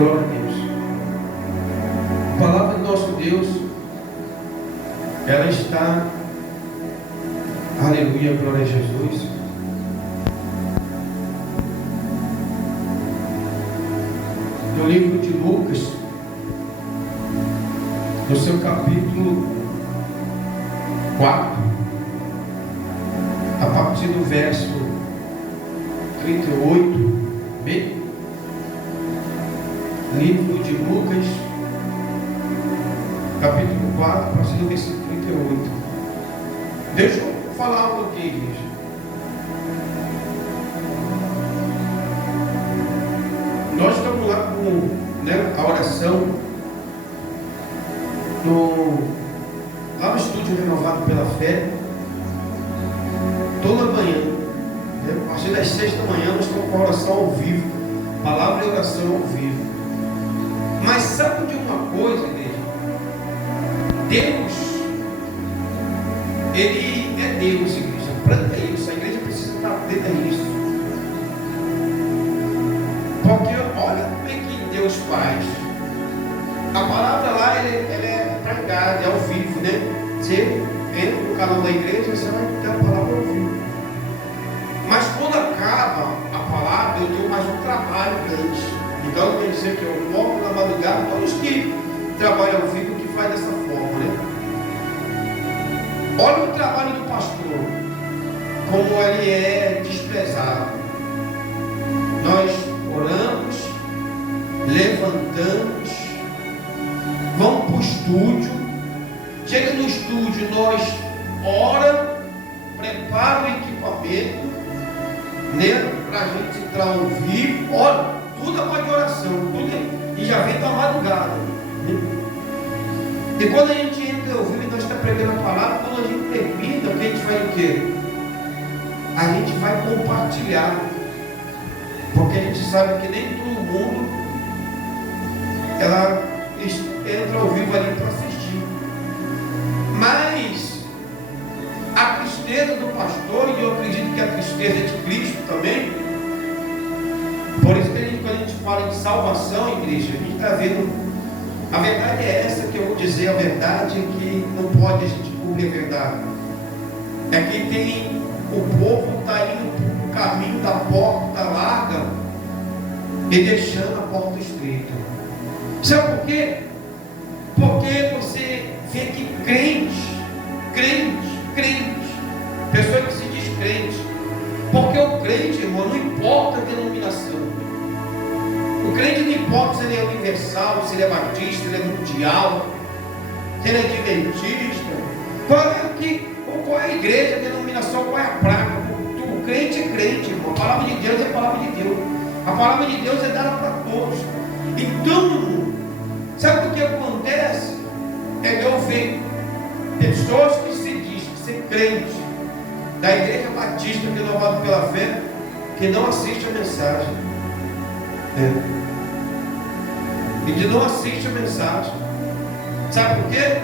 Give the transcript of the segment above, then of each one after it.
Glória a Deus. A palavra do nosso Deus, ela está, aleluia, glória a Jesus, no livro de Lucas, no seu capítulo 4, a partir do verso 38, bem? Livro de Lucas, capítulo 4, a partir do versículo 38. Deixa eu falar algo aqui, igreja. Nós estamos lá com a oração lá no estúdio Renovado pela Fé, toda manhã, a partir das 6 da manhã, nós estamos com a oração ao vivo, palavra e oração ao vivo. Mas sabe de uma coisa, igreja? Deus, Ele é Deus, igreja. Planta isso, a igreja precisa estar atenta a isso. Porque olha como é que Deus faz. A palavra lá, ela é pregada, é ao vivo, né? Você entra no canal da igreja, você vai ter a palavra ao vivo. Mas quando acaba a palavra, eu tenho mais um trabalho antes. Então eu quero dizer que eu volto na madrugada, todos que trabalham ao vivo que faz dessa forma, né? Olha o trabalho do pastor, como ele é desprezado. Nós oramos, levantamos, vamos para o estúdio, chega no estúdio, nós ora, prepara o equipamento, né, para a gente entrar ao vivo, ora, tudo é para de oração, tudo, e já vem para a madrugada, né? E quando a gente entra ao vivo e nós estamos pregando a palavra, quando a gente termina, o que a gente vai o quê? A gente vai compartilhar, porque a gente sabe que nem todo mundo ela entra ao vivo ali para assistir. Mas a tristeza do pastor, e eu acredito que a tristeza é de Cristo também, por isso que quando a gente fala de salvação, igreja, a gente está vendo, a verdade é essa que eu vou dizer, a verdade é que não pode a gente cobrir a verdade. É que tem, o povo está indo para o caminho da porta larga e deixando a porta estreita. Sabe por quê? Porque você vê que crente, pessoa que se diz crente, porque o crente, irmão, não importa a denominação. O crente não importa se ele é universal, se ele é batista, se ele é mundial, se ele é adventista. Qual é a igreja, a denominação, qual é a praga? O crente é crente, irmão. A palavra de Deus é a palavra de Deus. A palavra de Deus é dada para todos. Então, sabe o que acontece? É eu ver pessoas que se dizem ser crente da igreja batista renovada pela fé, que não assiste a mensagem. E que não assiste a mensagem. Sabe por quê?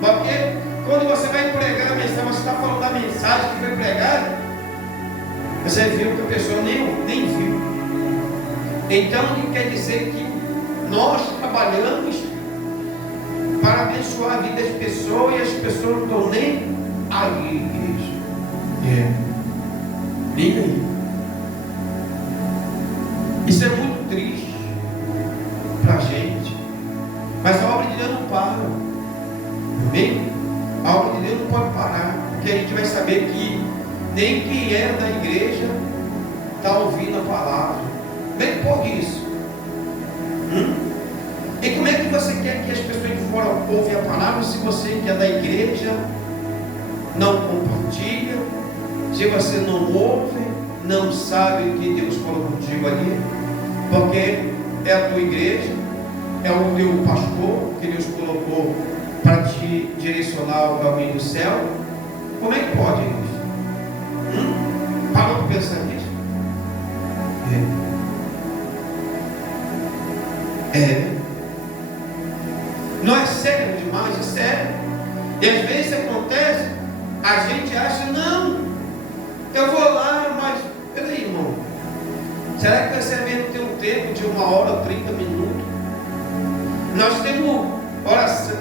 Porque quando você vai pregar a mensagem, você está falando da mensagem que foi pregada, você viu que a pessoa nem viu. Então quer dizer que nós trabalhamos para abençoar a vida das pessoas e as pessoas não estão nem aí, igreja. Nem aí. Isso é muito triste para a gente. Mas a obra de Deus não para. Amém? A obra de Deus não pode parar. Porque a gente vai saber que nem quem é da igreja está ouvindo a palavra. Bem por isso. E como é que você quer que as pessoas de fora ouvem a palavra se você que é da igreja não compartilha, se você não ouve, não sabe o que Deus falou contigo ali? Porque é a tua igreja, é o teu pastor que Deus colocou para te direcionar ao caminho do céu. Como é que pode isso? Parou para pensar nisso? Não é sério demais, é sério. E às vezes acontece, a gente acha, não, eu vou lá, mas peraí, irmão, será que você vai ter um tempo de 1 hora, 30 minutos? Nós temos oração,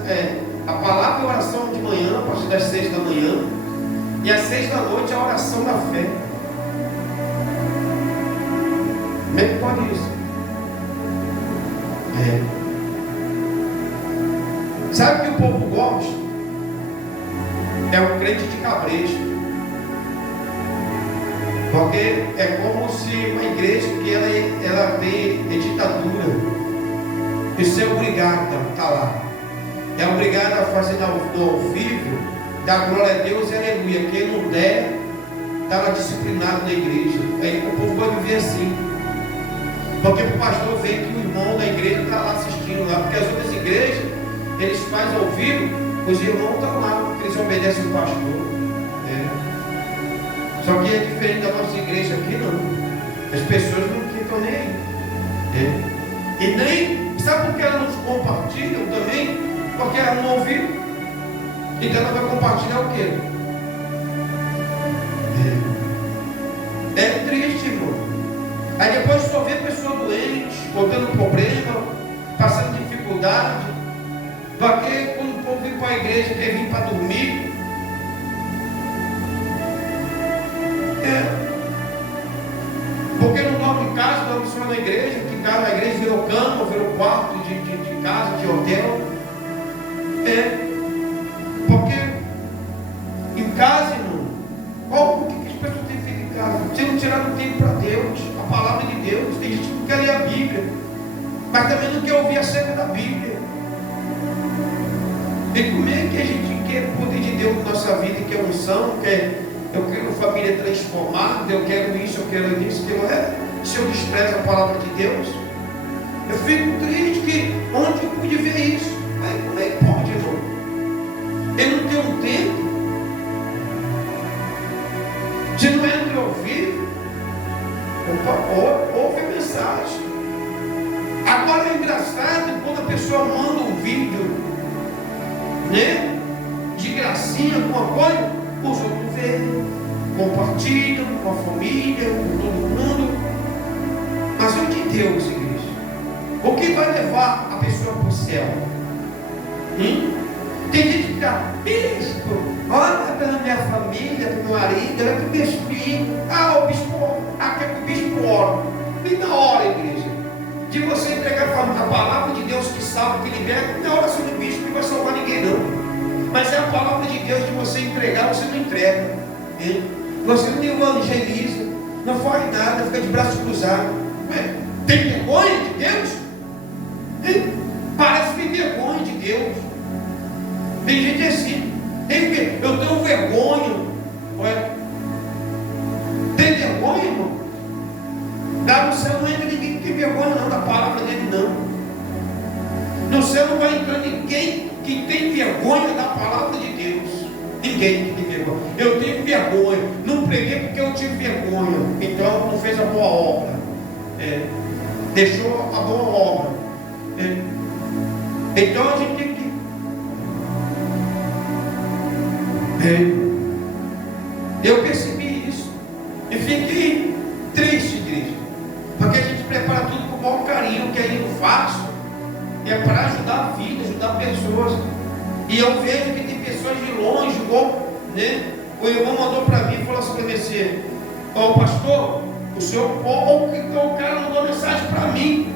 a palavra e a oração de manhã, a partir das 6 da manhã, e às 6 da noite a oração da fé. Como é que pode isso? Sabe o que o povo gosta? É o crente de cabresto. Porque é como se uma igreja que ela tem ditadura. Você é obrigado a estar lá. É obrigado a fazer no vivo, dar glória a Deus e aleluia. Quem não der, está disciplinado na igreja. Aí o povo vai viver assim. Porque o pastor vê que o irmão da igreja está lá assistindo lá. Porque as outras igrejas, eles fazem ao vivo, os irmãos estão lá, porque eles obedecem o pastor. Só que é diferente da nossa igreja aqui, não. As pessoas não ficam nem aí. E nem, sabe por que elas não compartilham também? Porque elas não ouviram. Então ela vai compartilhar o quê? É triste, irmão. Aí depois só vê pessoa doente, contando problema, passando dificuldade. Porque quando o povo vem para a igreja, quer vir para dormir. Porque não dorme em casa, dorme só na igreja, que casa, a igreja virou cama, virou quarto de casa, de hotel. Porque em casa, irmão, por que as pessoas têm feito em casa? Você não tirar o tempo para Deus, a palavra de Deus. Tem gente que não quer ler a Bíblia, mas também não quer ouvir acerca da Bíblia. E como é que a gente quer o poder de Deus na nossa vida, quer unção, eu quero família transformada, eu quero isso, eu quero isso, que não é? Se eu desprezo a palavra de Deus, eu fico triste que onde eu pude ver isso? Mas como é que pode, irmão? Eu não tenho um tempo. Se não é entre ouvir, ouve a mensagem. Agora é engraçado quando a pessoa manda um vídeo, né? De gracinha, alguma coisa, os outros veem, compartilham com a família, com todo mundo. Mas o de Deus, igreja? O que vai levar a pessoa para o céu? Tem gente que fica, bispo, olha pela minha família, pelo meu marido, olha para o meus filhos. O bispo, quer que o bispo ora. E na hora, igreja, de você entregar a palavra de Deus que salva, que liberta, não é oração do bispo que não vai salvar ninguém, não. Mas é a palavra de Deus de você entregar, você não entrega. Você não evangeliza, não faz nada, fica de braços cruzados. Tem vergonha de Deus? Parece que tem vergonha de Deus. Tem gente assim. Eu tenho vergonha. Tem vergonha, irmão? Lá no céu não entra ninguém que tem vergonha não, da palavra dele não. No céu não vai entrar ninguém que tem vergonha da palavra de Deus. Ninguém que tem vergonha. Eu tenho vergonha. Não preguei porque eu tive vergonha. Então não fez a boa obra. Deixou a boa obra. Então a gente tem que. Eu percebi isso. E fiquei triste, igreja. Porque a gente prepara tudo com o maior carinho, que é indo fácil. É para ajudar a vida, ajudar pessoas. E eu vejo que tem pessoas de longe, igual, né? O irmão mandou para mim e falou assim para mim assim: pastor, o senhor, o cara mandou mensagem para mim,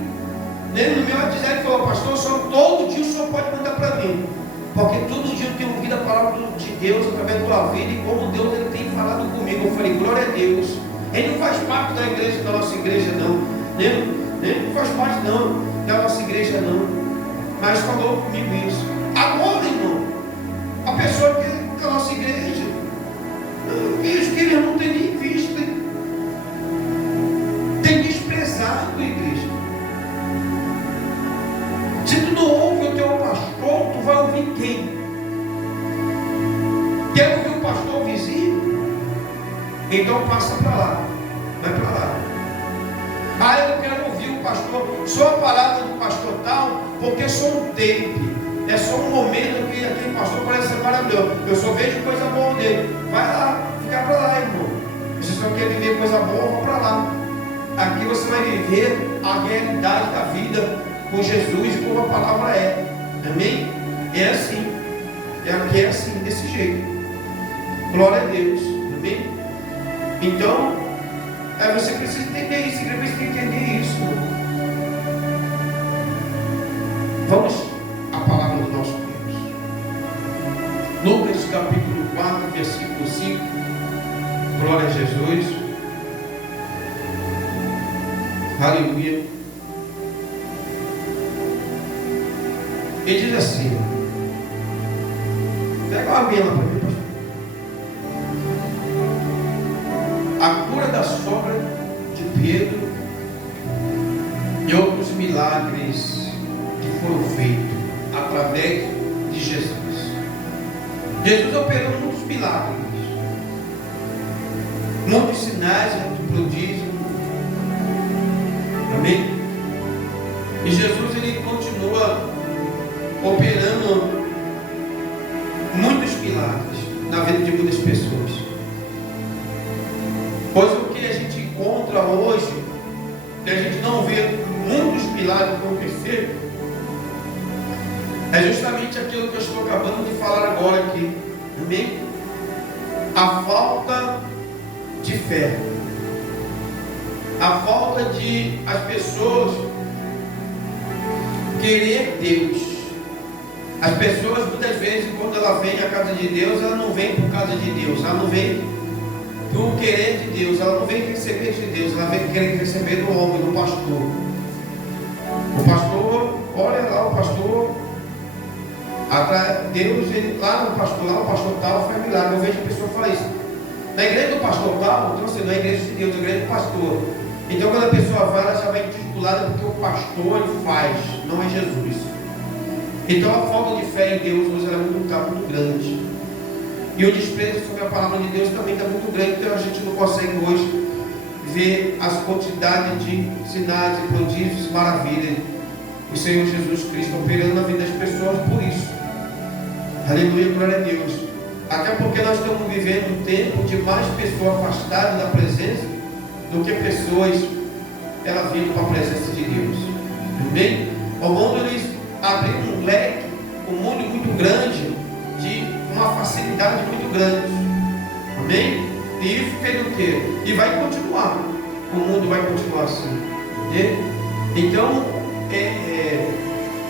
né? No meu WhatsApp ele falou: pastor, o senhor, todo dia o senhor pode mandar para mim, porque todo dia eu tenho ouvido a palavra de Deus através da tua vida, e como Deus ele tem falado comigo. Eu falei: glória a Deus. Ele não faz parte da igreja, da nossa igreja não, né? Ele não faz parte não da nossa igreja não, mas falou comigo isso. Agora, irmão, a pessoa que é da nossa igreja, eu vejo que ele não tem nem visto, tem desprezado a igreja. Se tu não ouve o teu pastor, tu vai ouvir quem? Quer ouvir o pastor vizinho? Então passa para lá, vai para lá. Eu quero ouvir o pastor, só a palavra do pastor tal, porque é só um tempo. É só um momento que aquele pastor parece ser maravilhoso. Eu só vejo coisa boa dele. Vai lá, fica para lá, irmão. Você só quer viver coisa boa, vá para lá. Aqui você vai viver a realidade da vida com Jesus e como a palavra é. Amém? É assim. Aqui é assim, desse jeito. Glória a Deus. Amém? Então, você precisa entender isso. A igreja precisa entender isso. Vamos à palavra do nosso Deus. Lucas capítulo 4, versículo 5. Glória a Jesus. Aleluia. Ele diz assim: pega uma aguinha lá para mim, pastor. A cura da sogra de Pedro e outros milagres que foram feitos através de Jesus. Jesus operou muitos milagres, muitos sinais, muitos prodígios. Amém? E Jesus, ele continua operando muitos milagres na vida de muitas pessoas. Pois o que a gente encontra hoje, que a gente não vê muitos milagres acontecer, é justamente aquilo que eu estou acabando de falar agora aqui. Amém? A falta de fé. A falta de as pessoas querer Deus. As pessoas muitas vezes, quando ela vem à casa de Deus, ela não vem por causa de Deus, ela não vem por querer de Deus, ela não vem receber de Deus, ela vem querer receber do homem, do pastor. O pastor, olha lá, o pastor, Deus, ele, lá o pastor tal faz milagre. Eu vejo a pessoa falar isso. Na igreja do pastor tal, então, não é a igreja de Deus, é a igreja do pastor. Então, quando a pessoa vai, ela já vai intitulada porque o pastor ele faz, não é Jesus. Então, a falta de fé em Deus hoje ela está muito grande. E o desprezo sobre a palavra de Deus também está muito grande. Então, a gente não consegue hoje ver as quantidades de sinais e prodígios, maravilhas do Senhor Jesus Cristo operando na vida das pessoas por isso. Aleluia, glória a Deus. Até porque nós estamos vivendo um tempo de mais pessoas afastadas da presença do que pessoas ela vindo para a presença de Deus. Amém? O mundo eles abriu um leque, um mundo muito grande, de uma facilidade muito grande. Amém? E isso fez o quê? E vai continuar. O mundo vai continuar assim. Então,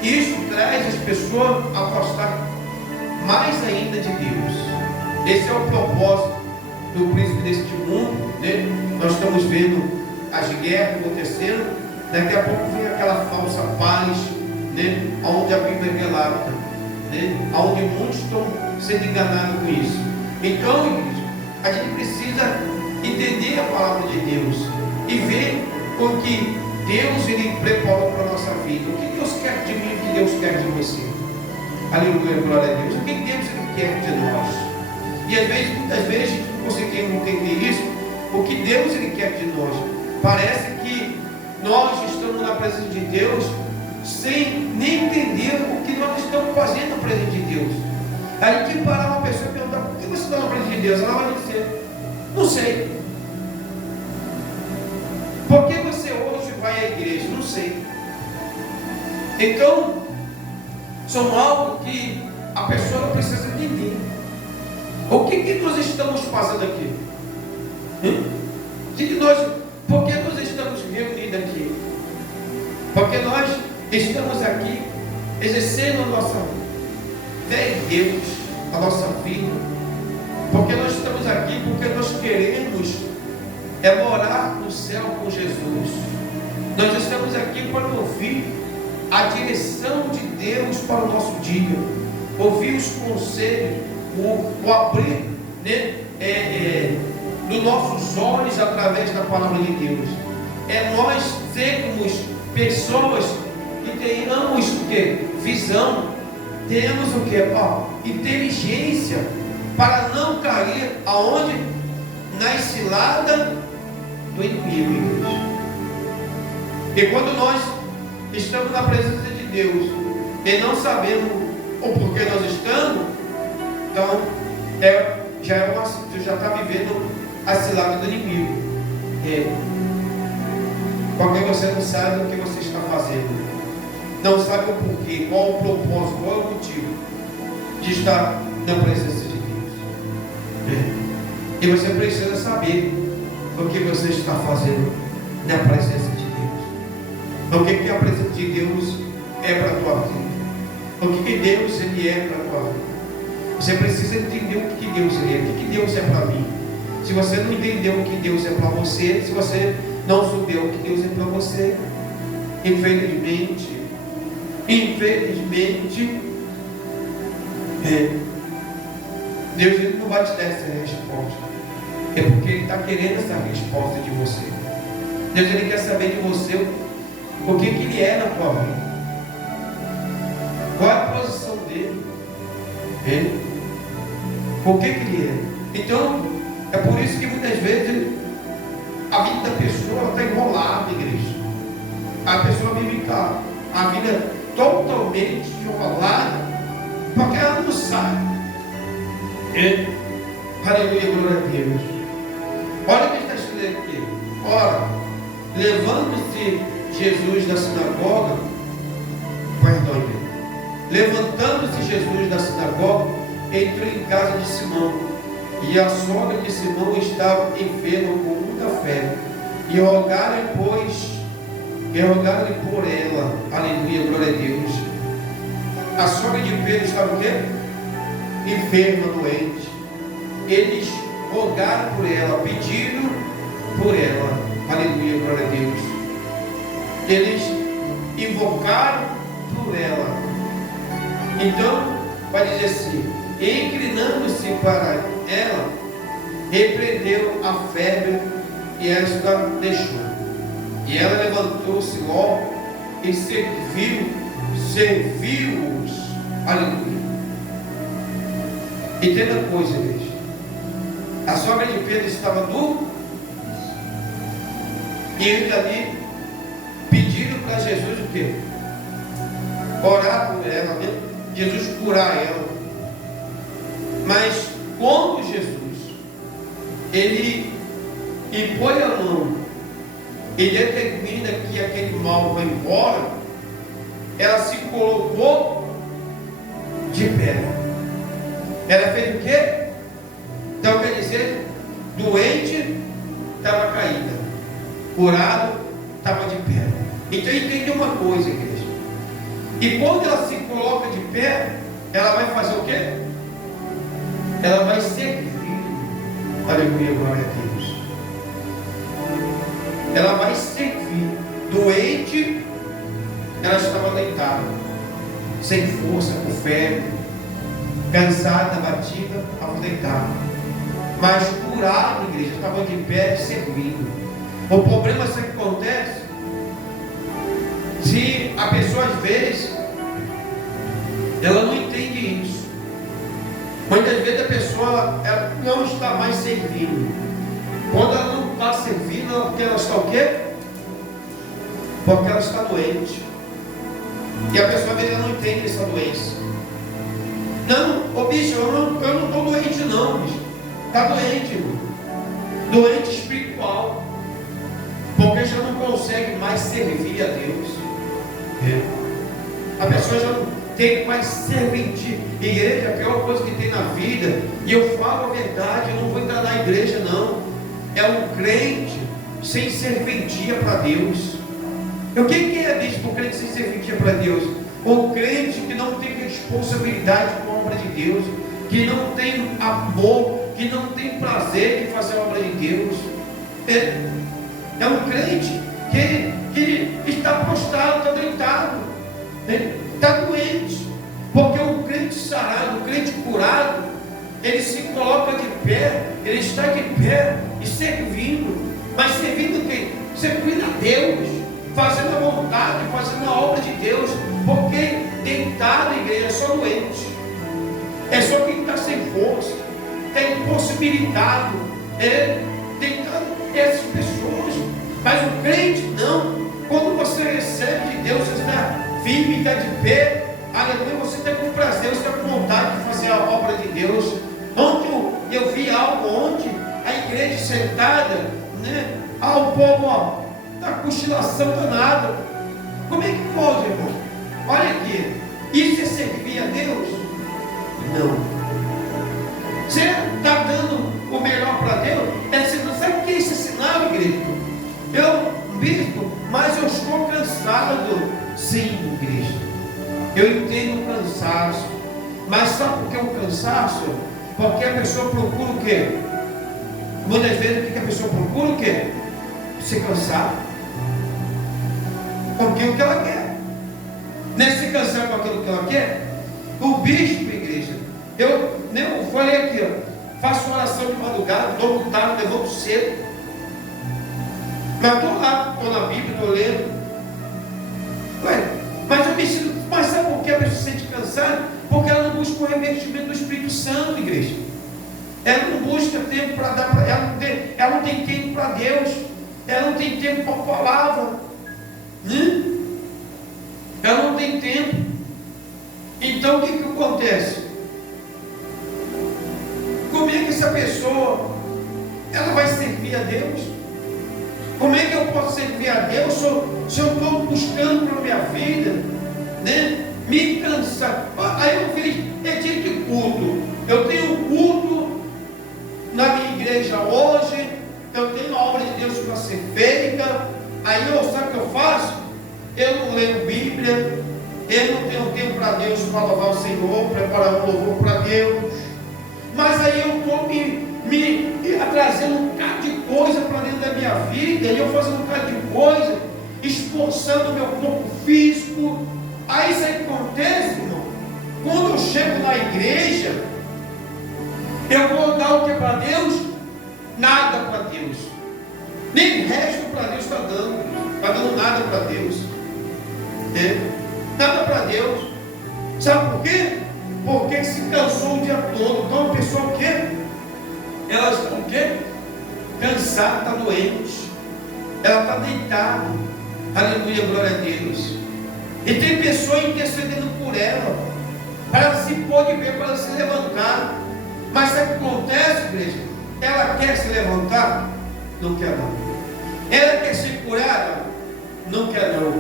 isso traz as pessoas a afastar mais ainda de Deus. Esse é o propósito do príncipe deste mundo. Nós estamos vendo as guerras acontecendo. Daqui a pouco vem aquela falsa paz, onde a Bíblia é relata, onde muitos estão sendo enganados com isso. Então, igreja, a gente precisa entender a palavra de Deus e ver o que Deus ele preparou para a nossa vida. O que Deus quer de mim, o que Deus quer de você. Aleluia, glória a Deus. O que Deus ele quer de nós? E às vezes, muitas vezes, a gente não conseguimos entender isso. O que Deus ele quer de nós? Parece que nós estamos na presença de Deus sem nem entender o que nós estamos fazendo na presença de Deus. Aí tem que parar uma pessoa e perguntar: por que você está na presença de Deus? Ela vai dizer: não sei. Por que você hoje vai à igreja? Não sei. Então, são algo que a pessoa não precisa entender. O que nós estamos fazendo aqui? Por que nós estamos reunidos aqui? Porque nós estamos aqui exercendo a nossa fé em Deus, a nossa vida. Porque nós estamos aqui porque nós queremos morar no céu com Jesus. Nós estamos aqui para ouvir a direção de Deus para o nosso dia, ouvir os conselhos, o abrir dos nossos olhos através da palavra de Deus. Nós sermos pessoas que tenhamos o que? Visão, temos o que? Inteligência, para não cair aonde? Na cilada do inimigo, igreja. E quando nós estamos na presença de Deus e não sabemos o porquê nós estamos, então você já está vivendo a cilada do inimigo. Porque você não sabe o que você está fazendo. não sabe o porquê, qual o propósito, qual é o motivo de estar na presença de Deus. E você precisa saber o que você está fazendo na presença de Deus. O que a presença de Deus é para a tua vida. O que Deus ele é para a tua vida. Você precisa entender o que Deus é. O que Deus é para mim. Se você não entendeu o que Deus é para você, se você não souber o que Deus é para você, infelizmente, Deus ele não vai te dar essa resposta. É porque Ele está querendo essa resposta de você. Deus ele quer saber de você o que Ele é na tua vida. Qual é a posição dele? O que Ele é? Então, é por isso que muitas vezes a vida da pessoa está enrolada, igreja. A pessoa vive a vida totalmente enrolada, porque ela não sabe. Aleluia, glória a Deus. Olha o que está escrito aqui. Ora, levando-se Jesus da sinagoga, levantando-se Jesus da sinagoga, entrou em casa de Simão, e a sogra de Simão estava enferma com muita febre, e rogaram-lhe por ela. Aleluia, glória a Deus. A sogra de Pedro estava o quê? Enferma, doente. Eles rogaram por ela, pediram por ela. Aleluia, glória a Deus. Eles invocaram por ela. Então, vai dizer assim: inclinando-se para ela, repreendeu a febre e esta deixou. E ela levantou-se logo e serviu-os. Aleluia. Entenda a coisa, igreja. A sogra de Pedro estava doente. E eles ali pediram para Jesus o quê? Orar por ela, né? Jesus curar ela. Mas quando Jesus ele impõe a mão e determina que aquele mal vai embora, ela se colocou de pé. Ela fez o quê? Então quer dizer, doente estava caída, curado estava de pé. Então entende uma coisa, igreja. E quando ela se coloca de pé, ela vai fazer o quê? Ela vai servir. Aleluia, glória a Deus. Ela vai servir. Doente, ela estava deitada, sem força, com febre, cansada, batida, estava deitada. Mas curada, igreja, estava de pé, servindo. O problema sempre acontece se a pessoa às vezes ela não entende isso. Muitas vezes a pessoa ela não está mais servindo. Quando ela não está servindo, porque ela está o quê? Porque ela está doente. E a pessoa às vezes não entende essa doença. Não, ô bicho, eu não estou doente não, bicho. Está doente, irmão. Doente espiritual. Porque já não consegue mais servir a Deus. A pessoa já não tem mais serventia. Igreja é a pior coisa que tem na vida. E eu falo a verdade, eu não vou entrar na igreja não. É um crente sem serventia para Deus. O que é bispo, um crente sem serventia para Deus? Um crente que não tem responsabilidade com a obra de Deus, que não tem amor, que não tem prazer em fazer a obra de Deus. É um crente que está prostrado, está deitado, está doente. Porque o crente sarado, o crente curado, ele se coloca de pé, ele está de pé e servindo. Mas servindo quem? Servindo a Deus, fazendo a vontade, fazendo a obra de Deus. Porque deitado, igreja, é só doente, é só quem está sem força, está impossibilitado, deitado, essas pessoas. Mas o crente não. Quando você recebe de Deus, você está firme, está de pé, aleluia, você está com prazer, você está com vontade de fazer a obra de Deus. Ontem eu vi algo, a igreja sentada, né? O povo, na cochilação danada. Como é que pode, irmão? Olha aqui, isso é servir a Deus? Não. Você está dando o melhor para Deus? Sabe o que é esse sinal, igreja? Eu bispo, mas eu estou cansado. Sim, igreja. Eu entendo o cansaço. Mas sabe por que o cansaço? Porque a pessoa procura o quê? Muitas vezes o que a pessoa procura o quê? Se cansar. Porque o que ela quer. Não é se cansar com aquilo que ela quer. O bispo, igreja, eu falei aqui, ó, faço oração de madrugada, dou um tarde, levanto cedo. Mas estou lá, estou na Bíblia, estou lendo. Ué, mas eu me sinto, mas sabe por que a pessoa se sente cansada? Porque ela não busca o revestimento do Espírito Santo, igreja. Ela não busca tempo para dar para ela, ela não tem tempo para Deus, ela não tem tempo para a palavra, ela não tem tempo. Então o que acontece? Como é que essa pessoa ela vai servir a Deus? Como é que eu posso servir a Deus se eu estou buscando para a minha vida, né? Me cansar. Aí eu vejo, é dia de culto. Eu tenho culto na minha igreja hoje, eu tenho a obra de Deus para ser feita. Aí sabe o que eu faço? Eu não leio Bíblia, eu não tenho tempo para Deus para louvar o Senhor, preparar um louvor para Deus. Mas aí eu estou me trazendo um bocado de coisa para dentro da minha vida, e eu fazendo um bocado de coisa, esforçando o meu corpo físico. Aí isso aí acontece, irmão. Quando eu chego na igreja, eu vou dar o que para Deus? Nada para Deus. Nem resto para Deus está dando nada para Deus. Nada para Deus. Sabe por quê? Porque se cansou o dia todo. Então a pessoa o quê? Elas estão o quê? Cansada, está doente. Ela está deitada. Aleluia, glória a Deus. E tem pessoa intercedendo por ela, para ela se pôr de pé, para ela se levantar. Mas sabe o que acontece, igreja? Ela quer se levantar? Não quer não. Ela quer ser curada? Não quer não.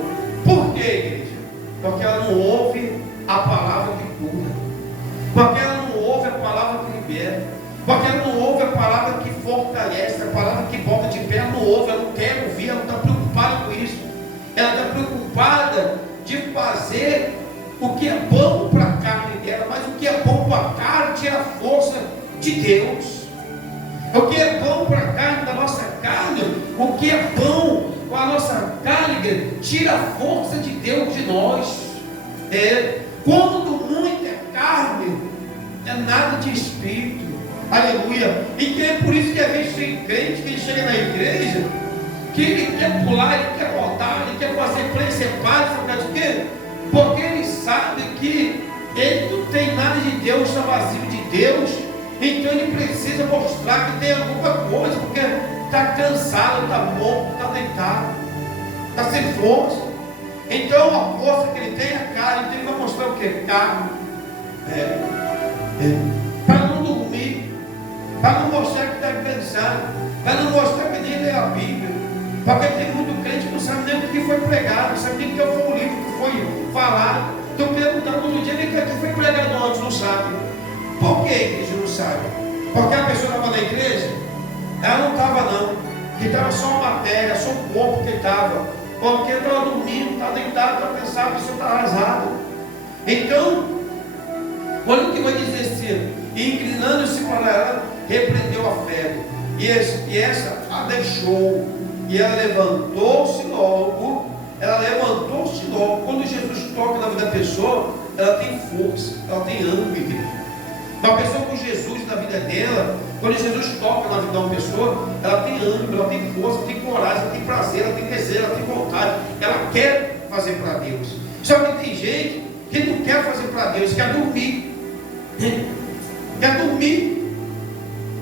Por quê, igreja? Porque ela não ouve a palavra que cura. Porque ela não ouve a palavra que liberta. Porque ela não ouve a palavra que fortalece, a palavra que bota de pé. Ela não ouve, ela não quer ouvir, ela não está preocupada com isso. Ela está preocupada de fazer o que é bom para a carne dela, mas o que é bom para a carne tira a força de Deus. O que é bom para a carne da nossa carne, o que é bom para a nossa carne, tira a força de Deus de nós. Quando muito é carne, é nada de espírito. Aleluia. E é por isso que às vezes tem crente que chega na igreja, que ele quer pular, ele quer voltar, ele quer fazer principado, sabe por quê? Porque ele sabe que ele não tem nada de Deus, está vazio de Deus. Então ele precisa mostrar que tem alguma coisa, porque está cansado, está morto, está deitado, está sem força. Então a força que ele tem é a carne. Então ele vai mostrar o que? Carne. Para não dormir, para não mostrar que está cansado, para não mostrar que nem lê a Bíblia. Porque tem muito crente que não sabe nem o que foi pregado, não sabe nem o que foi o livro que foi falado. Estou perguntando todo dia, nem o que foi pregado antes, não sabe. Por que a igreja não sabe? Porque a pessoa estava na igreja? Ela não estava não, que estava só a matéria, só o corpo que estava. Porque estava dormindo, estava deitado, estava cansado, a pessoa está arrasada. Então, olha o que vai dizer assim: e inclinando-se para ela, repreendeu a febre. E essa a deixou. E ela levantou-se logo. Quando Jesus toca na vida da pessoa, ela tem força, ela tem ânimo, igreja. Uma pessoa com Jesus na vida dela, quando Jesus toca na vida de uma pessoa, ela tem ânimo, ela tem força, ela tem coragem, ela tem prazer, ela tem desejo, ela tem vontade, ela quer fazer para Deus. Só que tem gente que não quer fazer para Deus, quer dormir,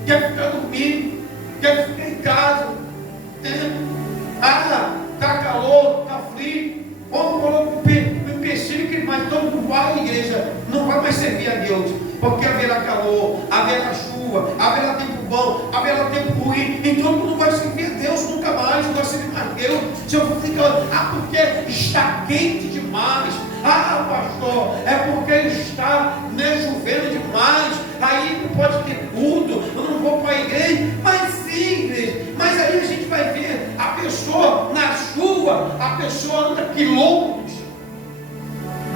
quer ficar dormindo, quer ficar em casa. Está calor, está frio, vamos colocar o empecilho, mas todo mundo vai à igreja, não vai mais servir a Deus, porque haverá calor, haverá chuva, haverá tempo bom, haverá tempo ruim, então não vai servir a Deus nunca mais, não vai servir mais a Deus. Se eu ficar, porque está quente demais, Ah, pastor, é porque está chovendo demais, aí não pode ter culto, eu não vou para a igreja. Mas sim, igreja, mas aí a gente vai ver a pessoa na chuva, a pessoa anda quilômetros,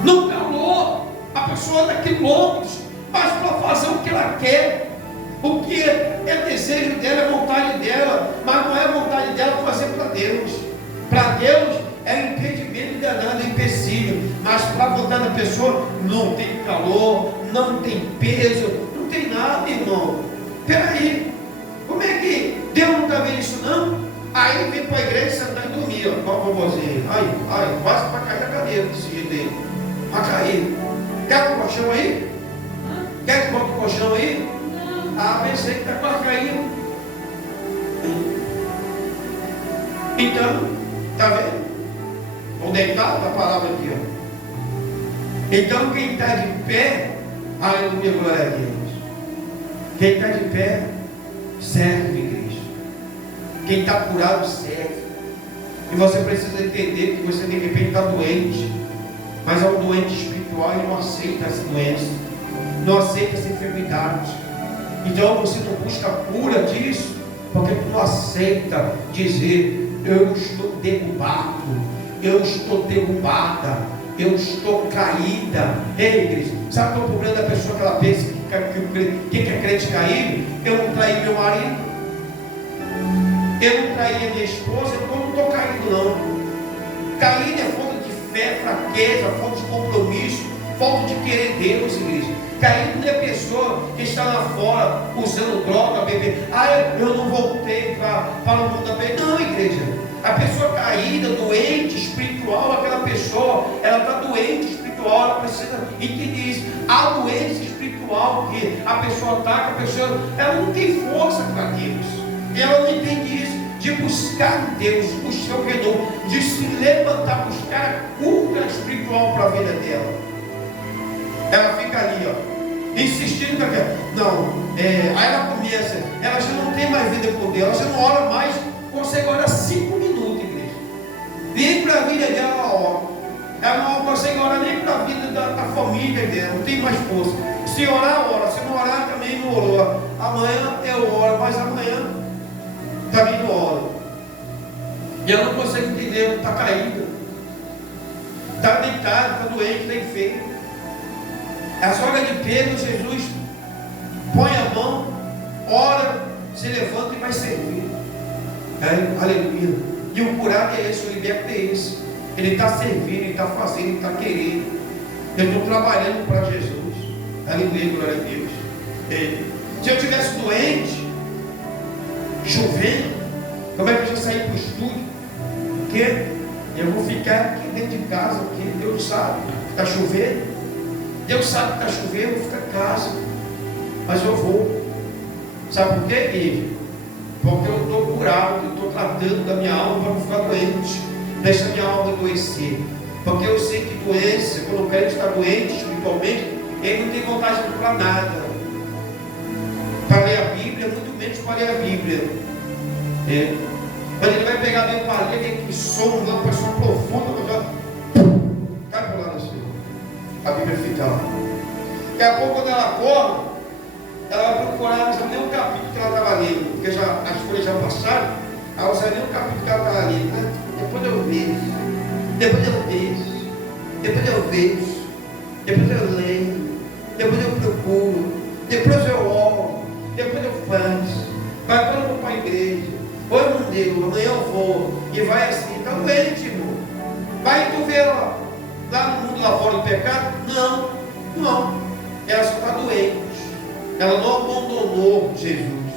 no calor, a pessoa anda quilômetros, mas para fazer o que ela quer, o que é desejo dela, é vontade dela, mas não é vontade dela fazer para Deus. Para Deus é impedimento danado, é empecilho, mas para a vontade da pessoa não tem calor, não tem peso, não tem nada, irmão. Peraí, como é que Deus não está vendo isso não? Aí vem para a igreja sentar e dormir, ó, com a vovozinha, ai, quase para cair na cadeira desse jeito aí, para cair. Quer um colchão aí? Quer que bote o colchão aí? Ah, pensei que está quase caindo. Então, está vendo? Vou deitar da palavra aqui, ó. Então, quem está de pé, aleluia, glória a Deus. Quem está de pé, serve, igreja. Quem está curado, serve. E você precisa entender que você de repente está doente, mas é um doente espiritual e não aceita essa doença, não aceita essa enfermidade. Então você não busca a cura disso, porque tu não aceita dizer: eu estou derrubado, eu estou derrubada, eu estou caída. Ei, igreja, sabe qual é o problema da pessoa que ela pensa que é crente caído? Eu não traí meu marido, eu não traí a minha esposa, eu não estou caído não. Caído é falta de fé, fraqueza, falta de compromisso, falta de querer Deus, igreja. Caído não é pessoa que está lá fora usando droga, bebê. Eu não voltei para o mundo da bebê. Não, igreja. A pessoa caída, doente, espiritual, aquela pessoa, ela está doente espiritual, ela precisa entender isso. A doença espiritual que a pessoa está, que a pessoa, ela não tem força para Deus. Ela não entende isso, de buscar Deus, o seu redor, de se levantar, buscar a cura espiritual para a vida dela. Ela fica ali, ó, insistindo com aquela. Não, aí ela começa, ela já não tem mais vida com Deus, ela já não ora mais, consegue orar 5 minutos, igreja. Nem para a vida dela ela ora. Ela não consegue orar nem para a vida da família dela, não tem mais força. Se orar, ora, se não orar, também não orou. Amanhã eu oro, mas amanhã também não oro. E ela não consegue entender, está caída, está deitada, está doente, está enferma. A sogra de Pedro, Jesus põe a mão, ora, se levanta e vai servir. Aleluia. E o curado é esse, o liberto é esse. Ele está servindo, ele está fazendo, ele está querendo. Eu estou trabalhando para Jesus. Aleluia, glória a Deus. Se eu tivesse doente, chovendo, como é que eu já saí para o estúdio? Porque eu vou ficar aqui dentro de casa, porque Deus sabe que está chovendo. Deus sabe que está chovendo, eu vou ficar em casa, mas eu vou. Sabe por quê, igreja? Porque eu estou curado, eu estou tratando da minha alma para não ficar doente, deixa a minha alma adoecer. Porque eu sei que doença, quando o crente está doente espiritualmente, ele não tem vontade para nada, para ler a Bíblia, muito menos para ler a Bíblia. Quando ele vai pegar bem para ler, tem aquele som, uma pessoa profunda, cai por lá no céu. A Bíblia fica lá. Daqui a pouco, quando ela acorda, ela vai procurar, não sabe nem o capítulo que ela estava lendo, porque as folhas já passaram, ela não sabe nem o capítulo que ela estava lendo, né? Depois eu vejo, depois eu leio, depois eu procuro, depois eu oro, depois eu faço. Mas quando eu vou para a igreja, hoje não deu, amanhã eu vou, e vai assim, está doente, irmão. Vai tu ver lá no mundo lá fora do pecado? Não, ela só está doente, ela não abandonou Jesus,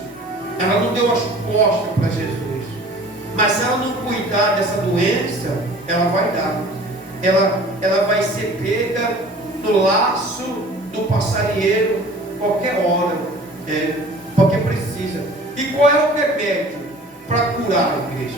ela não deu as costas para Jesus, mas se ela não cuidar dessa doença, ela vai dar, ela vai ser pega no laço do passarinheiro qualquer hora, porque precisa. E qual é o remédio para curar a igreja?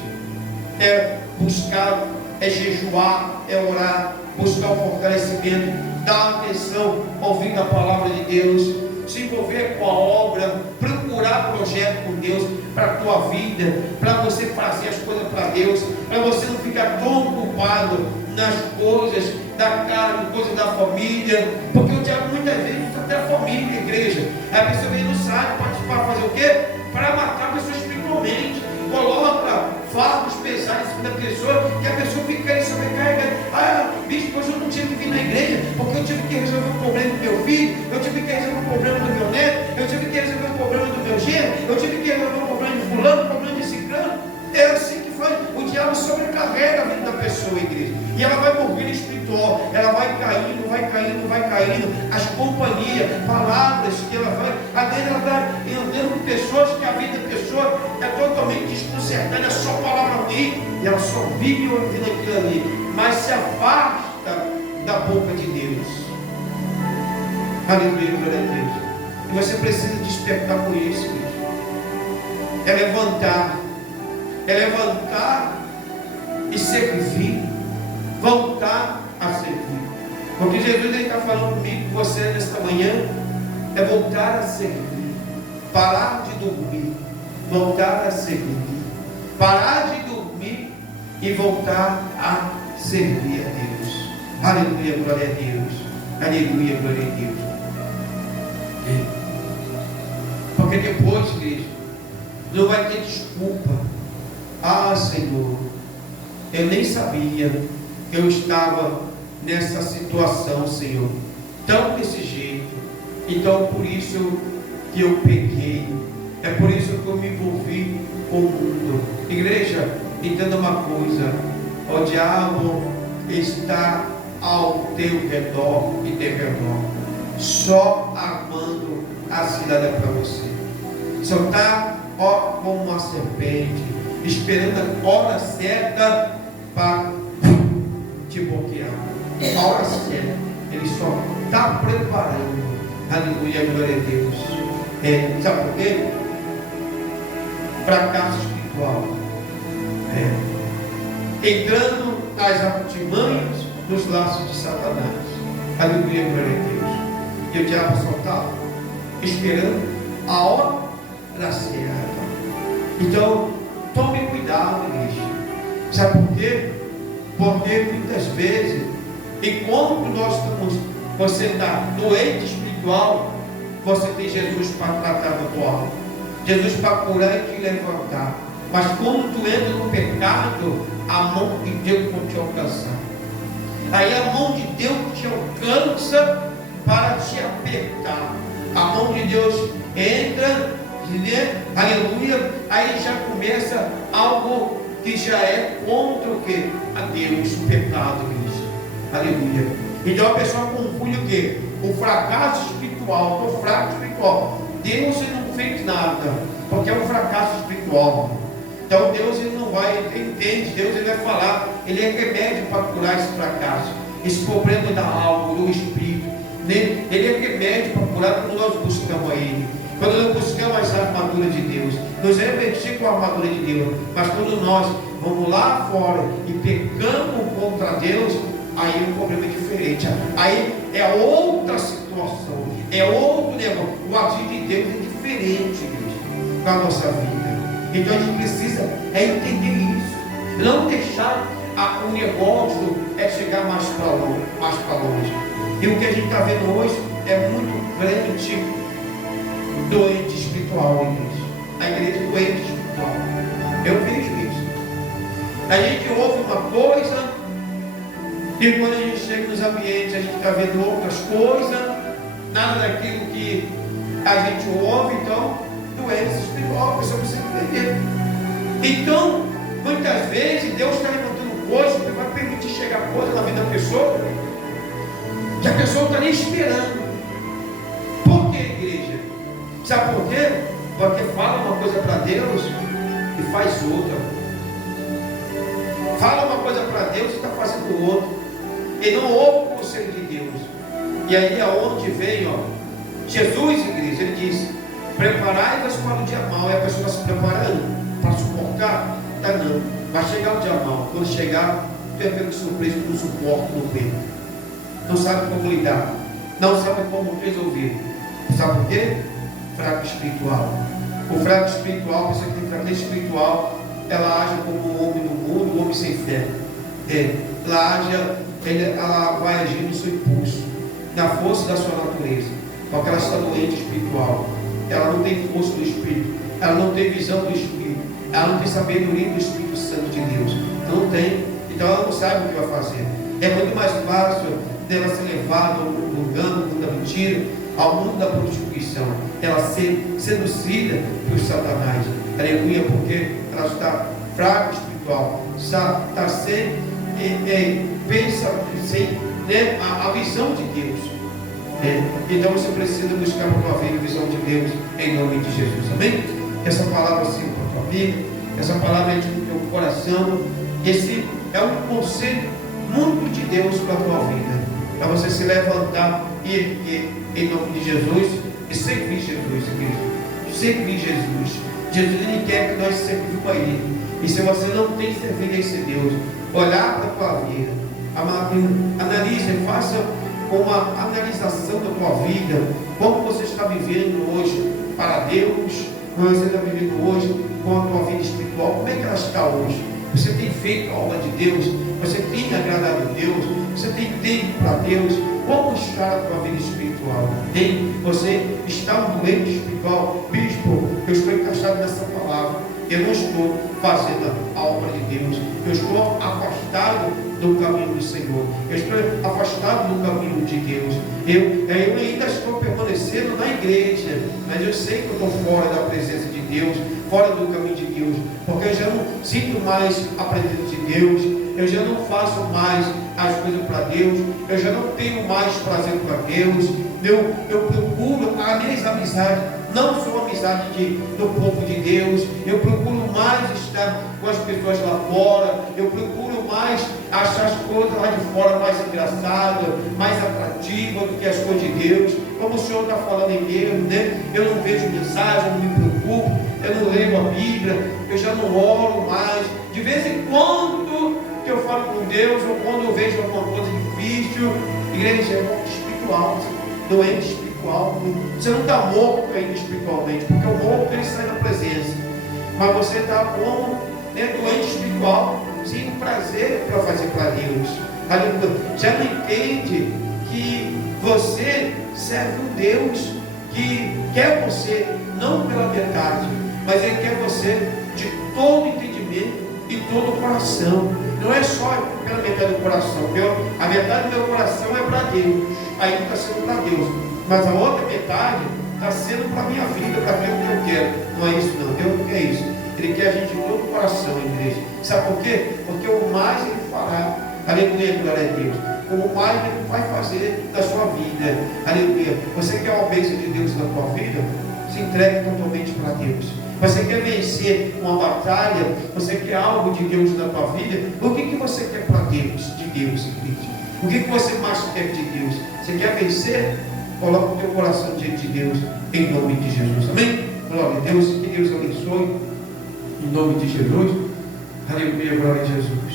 É buscar, é jejuar, é orar, buscar o fortalecimento, dar atenção, ouvir a palavra de Deus, se envolver com a obra, procurar projeto com Deus para a tua vida, para você fazer as coisas para Deus, para você não ficar tão ocupado nas coisas da carne, coisas da família, porque o diabo muitas vezes usa até a família, a igreja. A pessoa vem no sábado para fazer o quê? Para matar a pessoa espiritualmente. Coloca fardos pesados em cima da pessoa, que a pessoa fica aí sobrecarregada. Ah, bispo, hoje eu não tive que vir na igreja, porque eu tive que resolver um problema do meu filho, eu tive que resolver um problema do meu neto, eu tive que resolver um problema do meu genro, eu tive que resolver um problema de fulano, um problema de ciclano. É assim que faz. O diabo sobrecarrega a vida da pessoa, igreja. E ela vai morrer espiritual, ela vai caindo, vai caindo, vai caindo. As companhias, palavras que ela vai, às vezes ela está andando com pessoas que a vida da pessoa é totalmente desconcertada, é só palavra ruim, e ela só vive ouvindo aquilo ali, mas se afasta da boca de Deus. Aleluia, glória a Deus. E você precisa despertar por isso, igreja. É levantar e servir, voltar a servir. Porque Jesus está falando comigo, com você nesta manhã, é voltar a servir, parar de dormir, voltar a servir, parar de dormir e voltar a servir a Deus. Aleluia, glória a Deus. Aleluia, glória a Deus. Porque depois, igreja, não vai ter desculpa. Ah, Senhor, eu nem sabia que eu estava nessa situação, Senhor, tão desse jeito. Então, por isso que eu pequei. É por isso que eu me envolvi com o mundo. Igreja, entenda uma coisa: o diabo está ao teu redor e teu redor, só armando a cilada para você. Só está como uma serpente, esperando a hora certa para te bloquear. A hora certa, ele só está preparando. Aleluia, glória a Deus. Sabe por quê? Fracasso espiritual. Entrando nas artimanhas dos laços de Satanás. Aleluia, glória a Deus. E o diabo só está esperando a hora certa. Então, tome cuidado, igreja. Sabe por quê? Porque muitas vezes, enquanto você está doente espiritual, você tem Jesus para tratar do tua alma, Jesus para curar e te levantar. Mas quando tu entra no pecado, a mão de Deus vai te alcançar. Aí a mão de Deus te alcança para te apertar. A mão de Deus entra, aleluia, aí já começa algo que já é contra o que? A Deus, o pecado, igreja. Aleluia. Então a pessoa confunde o que? O fracasso espiritual. Estou fraco espiritual. Deus não fez nada, porque é um fracasso espiritual. Então Deus ele não vai, ele entende, Deus ele vai falar, ele é remédio para curar esse fracasso, esse problema da alma, do espírito. Ele é remédio para curar quando nós buscamos a Ele. Quando nós buscamos a armadura de Deus, nos revestir com a armadura de Deus. Mas quando nós vamos lá fora e pecamos contra Deus, aí o problema é diferente. Aí é outra situação, é outro negócio. O agir de Deus é diferente, igreja, na nossa vida. Então a gente precisa entender isso. Não deixar o negócio chegar mais para longe. E o que a gente está vendo hoje é muito crente doente espiritual, igreja. A igreja doente espiritual. Eu vejo isso. A gente ouve uma coisa e quando a gente chega nos ambientes a gente está vendo outras coisas, nada daquilo que a gente ouve. Então, doença espiritual, a pessoa precisa entender. Então, muitas vezes Deus está levantando coisas que vai permitir chegar coisa na vida da pessoa que a pessoa não está nem esperando. Por que, igreja? Sabe por quê? Porque fala uma coisa para Deus e faz outra. Fala uma coisa para Deus e está fazendo outra. E não ouve o conselho de Deus. E aí é onde vem, Jesus, igreja, ele diz: preparai-vos para o dia mau. E a pessoa está se preparando para suportar? Tá, não. Vai chegar o dia mau. Quando chegar, tu é pego de surpresa, tu não suporta, não aguenta. Não sabe como lidar, não sabe como resolver. Sabe por quê? Fraco espiritual. O fraco espiritual, a pessoa que tem fraqueza espiritual, ela age como um homem no mundo, um homem sem fé. Ela age ela vai agir no seu impulso, na força da sua natureza, porque ela está doente espiritual, ela não tem força do Espírito, ela não tem visão do Espírito, ela não tem sabedoria do Espírito Santo de Deus, não tem, então ela não sabe o que vai fazer. É muito mais fácil dela ser levada ao mundo do engano, ao mundo da mentira, ao mundo da prostituição, ela ser seduzida por Satanás, aleluia, porque ela está fraca espiritual, está sem, pensa sem, né, a visão de Deus. Então você precisa buscar para a tua vida a visão de Deus em nome de Jesus, amém? Essa palavra assim para a tua vida, essa palavra é de teu coração, esse é um conselho muito de Deus para a tua vida, para você se levantar e erguer em nome de Jesus e servir Jesus, igreja. Servir Jesus. Jesus, Ele quer que nós servimos a Ele. E se você não tem servido a esse Deus, olhar para a tua vida, analise, faça uma analisação da tua vida, como você está vivendo hoje para Deus, como você está vivendo hoje com a tua vida espiritual, como é que ela está hoje? Você tem feito a obra de Deus? Você tem agradado a Deus? Você tem tempo para Deus? Como está a tua vida espiritual? Você está um doente espiritual? Bispo, eu estou encaixado nessa palavra. Eu não estou fazendo a obra de Deus. Eu estou afastado do caminho do Senhor. Eu estou afastado do caminho de Deus. Eu ainda estou permanecendo na igreja, mas eu sei que eu estou fora da presença de Deus, fora do caminho de Deus, porque eu já não sinto mais a presença de Deus, eu já não faço mais as coisas para Deus, eu já não tenho mais prazer para Deus, eu procuro a minha amizade, não só amizade do povo de Deus, eu procuro mais estar com as pessoas lá fora, eu procuro mais achar as coisas lá de fora mais engraçadas, mais atrativas do que as coisas de Deus, como o Senhor está falando em Deus, né? Eu não vejo mensagem, eu não me preocupo, eu não leio a Bíblia, eu já não oro mais, de vez em quando que eu falo com Deus, ou quando eu vejo alguma coisa difícil, igreja, é morte espiritual, doente espiritual, você não está morto ainda espiritualmente, porque o morto ele sai da presença, mas você está como, né, doente espiritual, sem prazer para fazer para Deus, já não entende que você serve um Deus que quer você, não pela metade, mas Ele quer você de todo entendimento e todo coração. Não é só pela metade do coração. A metade do meu coração é para Deus, aí está sendo para Deus, mas a outra metade está sendo para a minha vida, para aquilo que eu quero. Não é isso não, Deus não quer isso. Ele quer a gente de todo o coração, igreja. Sabe por quê? Porque o mais Ele fará, aleluia, glória a Deus, o mais Ele vai fazer da sua vida, aleluia. Você quer uma bênção de Deus na tua vida? Se entregue totalmente para Deus. Você quer vencer uma batalha? Você quer algo de Deus na tua vida? O que você quer para Deus, de Deus, igreja? O que você mais quer de Deus? Você quer vencer? Coloca o teu coração diante de Deus, em nome de Jesus, amém? Glória a Deus, que Deus abençoe, em nome de Jesus, aleluia, glória a Jesus.